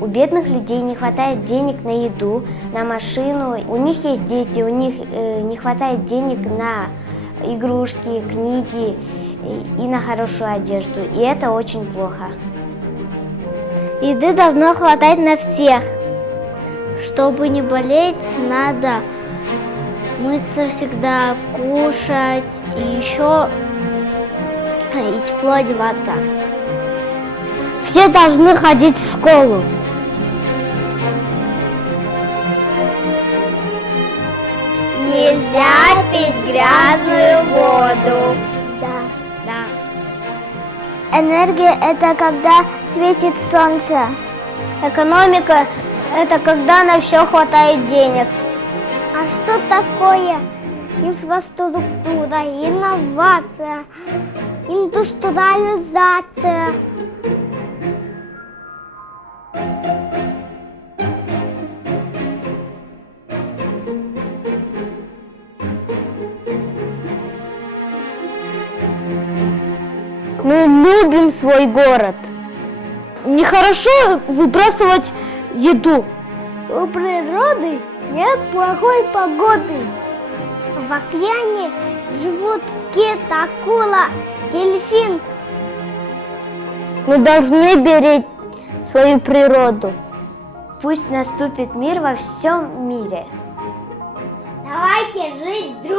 У бедных людей не хватает денег на еду, на машину. У них есть дети, у них не хватает денег на игрушки, книги и на хорошую одежду. И это очень плохо. Еды должно хватать на всех. Чтобы не болеть, надо мыться всегда, кушать и еще и тепло одеваться. Все должны ходить в школу. Нельзя пить грязную воду. Да. Энергия – это когда светит солнце. Экономика – это когда на все хватает денег. А что такое инфраструктура, инновация, индустриализация? Мы любим свой город. Нехорошо выбрасывать еду. У природы нет плохой погоды. В океане живут кит, акула, дельфин. Мы должны беречь свою природу. Пусть наступит мир во всем мире. Давайте жить дружно.